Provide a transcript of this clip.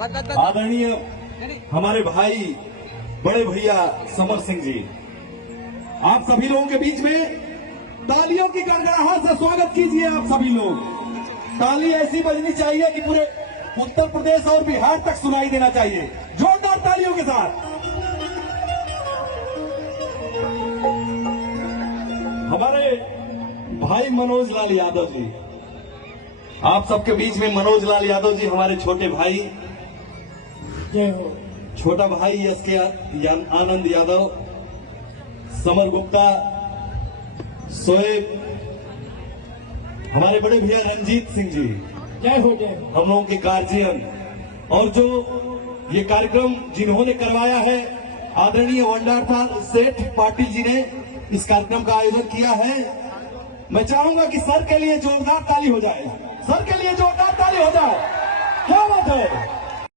आदरणीय हमारे भाई बड़े भैया समर सिंह जी, आप सभी लोगों के बीच में तालियों की गड़गड़ाहट से स्वागत कीजिए। आप सभी लोग, ताली ऐसी बजनी चाहिए कि पूरे उत्तर प्रदेश और बिहार तक सुनाई देना चाहिए। जोरदार तालियों के साथ हमारे भाई मनोज लाल यादव जी, आप सबके बीच में मनोज लाल यादव जी हमारे छोटे भाई, जय हो। छोटा भाई एसके आनंद यादव, समर गुप्ता, सोएब, हमारे बड़े भैया रंजीत सिंह जी, जय हो जय हो। हम लोगों के गार्जियन, और जो ये कार्यक्रम जिन्होंने करवाया है आदरणीय वंडारपाल सेठ पाटिल जी ने इस कार्यक्रम का आयोजन किया है। मैं चाहूंगा कि सर के लिए जोरदार ताली हो जाए, सर के लिए जोरदार ताली हो जाए। क्या बात है।